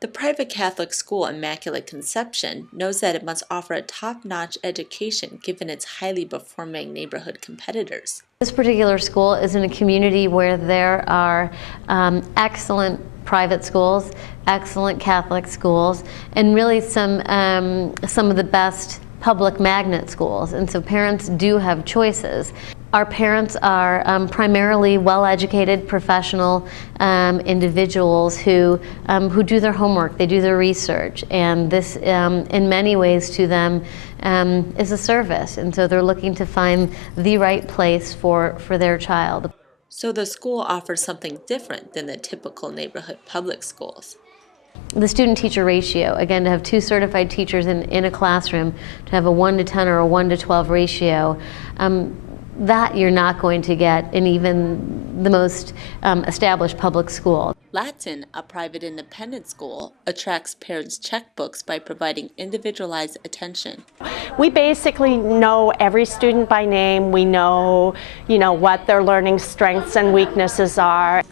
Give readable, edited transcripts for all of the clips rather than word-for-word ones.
The private Catholic school Immaculate Conception knows that it must offer a top-notch education given its highly performing neighborhood competitors. This particular school is in a community where there are excellent private schools, excellent Catholic schools, and really some of the best public magnet schools, and so parents do have choices. Our parents are primarily well-educated, professional individuals who do their homework, they do their research, and this, in many ways, to them is a service, and so they're looking to find the right place for their child. So the school offers something different than the typical neighborhood public schools. The student-teacher ratio, again, to have 2 certified teachers in a classroom, to have a 1:10 or a 1:12 ratio, that you're not going to get in even the most established public school. Latin, a private independent school, attracts parents' checkbooks by providing individualized attention. We basically know every student by name. We know, what their learning strengths and weaknesses are.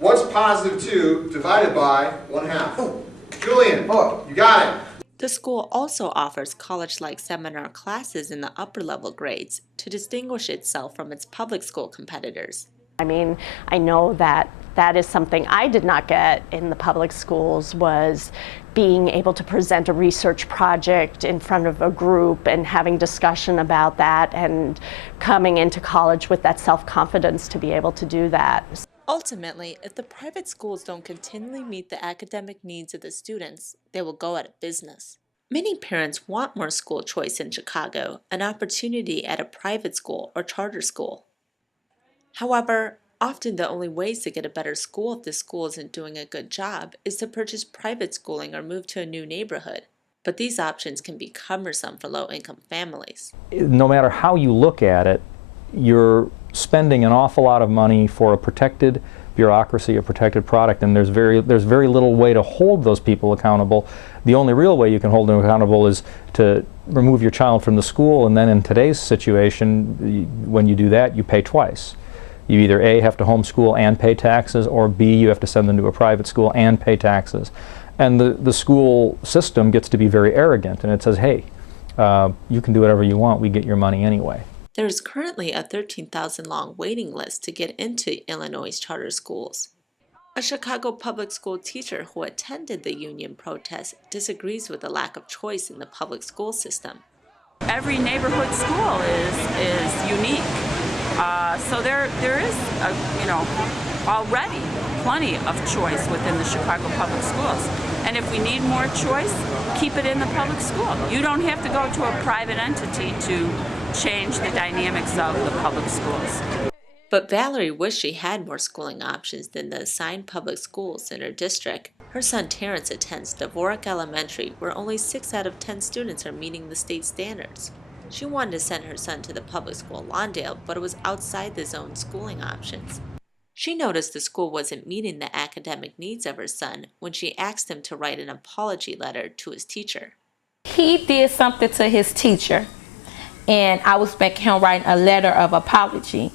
What's positive 2 divided by 1/2? Julian, you got it. The school also offers college-like seminar classes in the upper-level grades to distinguish itself from its public school competitors. I know that is something I did not get in the public schools, was being able to present a research project in front of a group and having discussion about that, and coming into college with that self-confidence to be able to do that. Ultimately, if the private schools don't continually meet the academic needs of the students, they will go out of business. Many parents want more school choice in Chicago, an opportunity at a private school or charter school. However, often the only ways to get a better school if the school isn't doing a good job is to purchase private schooling or move to a new neighborhood. But these options can be cumbersome for low-income families. No matter how you look at it, you're spending an awful lot of money for a protected bureaucracy, a protected product, and there's very little way to hold those people accountable. The only real way you can hold them accountable is to remove your child from the school, and then in today's situation, when you do that, you pay twice. You either A, have to homeschool and pay taxes, or B, you have to send them to a private school and pay taxes. And the school system gets to be very arrogant, and it says, hey, you can do whatever you want, we get your money anyway. There is currently a 13,000-long waiting list to get into Illinois' charter schools. A Chicago public school teacher who attended the union protest disagrees with the lack of choice in the public school system. Every neighborhood school is unique, so there is already plenty of choice within the Chicago public schools. And if we need more choice, keep it in the public school. You don't have to go to a private entity to change the dynamics of the public schools. But Valerie wished she had more schooling options than the assigned public schools in her district. Her son Terrence attends Dvorak Elementary, where only 6 out of 10 students are meeting the state standards. She wanted to send her son to the public school Lawndale, but it was outside the zone's schooling options. She noticed the school wasn't meeting the academic needs of her son when she asked him to write an apology letter to his teacher. He did something to his teacher, and I was making him write a letter of apology.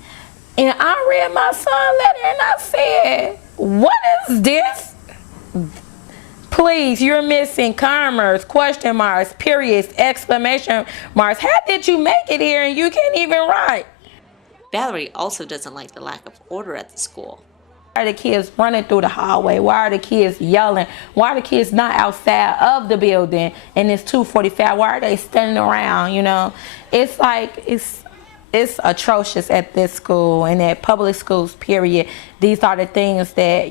And I read my son's letter and I said, what is this? Please, you're missing commas, question marks, periods, exclamation marks. How did you make it here and you can't even write? Valerie also doesn't like the lack of order at the school. Why are the kids running through the hallway? Why are the kids yelling? Why are the kids not outside of the building and it's 2:45? Why are they standing around, It's like, it's atrocious at this school and at public schools, period. These are the things that,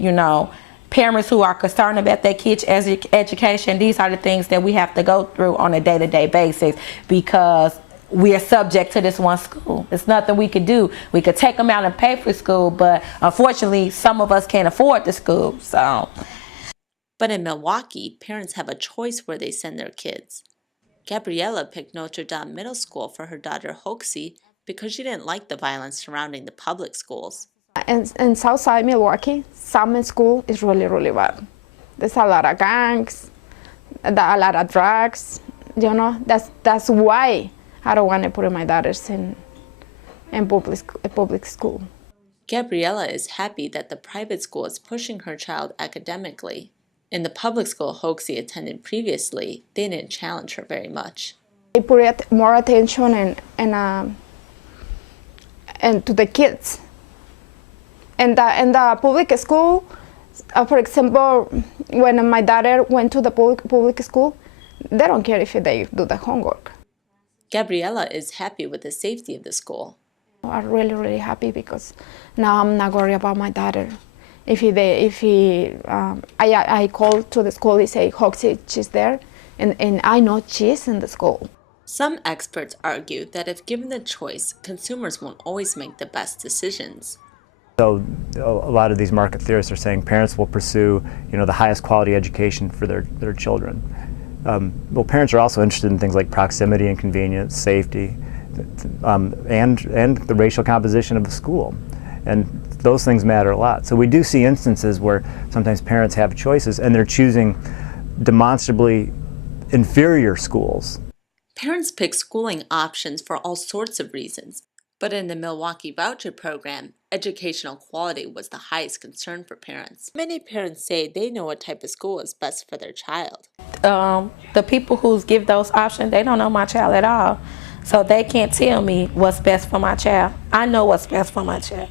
parents who are concerned about their kids' education, these are the things that we have to go through on a day-to-day basis because we are subject to this one school. There's nothing we could do. We could take them out and pay for school, but unfortunately, some of us can't afford the school, so. But in Milwaukee, parents have a choice where they send their kids. Gabriella picked Notre Dame Middle School for her daughter Hoxie because she didn't like the violence surrounding the public schools. In Southside Milwaukee, summer school is really, really bad. There's a lot of gangs, a lot of drugs, That's why I don't want to put my daughters in public school. Gabriella is happy that the private school is pushing her child academically, In the public school Hoaxie attended previously, they didn't challenge her very much. They put more attention and to the kids. And the public school, for example, when my daughter went to the public school, they don't care if they do the homework. Gabriela is happy with the safety of the school. I'm really, really happy because now I'm not worried about my daughter. I call to the school, they say, Hoxie, she's there, and I know she's in the school. Some experts argue that if given the choice, consumers won't always make the best decisions. So a lot of these market theorists are saying parents will pursue, the highest quality education for their children. Well, parents are also interested in things like proximity and convenience, safety, and the racial composition of the school. And those things matter a lot. So we do see instances where sometimes parents have choices and they're choosing demonstrably inferior schools. Parents pick schooling options for all sorts of reasons, but in the Milwaukee Voucher program, educational quality was the highest concern for parents. Many parents say they know what type of school is best for their child. The people who give those options, they don't know my child at all. So they can't tell me what's best for my child. I know what's best for my child.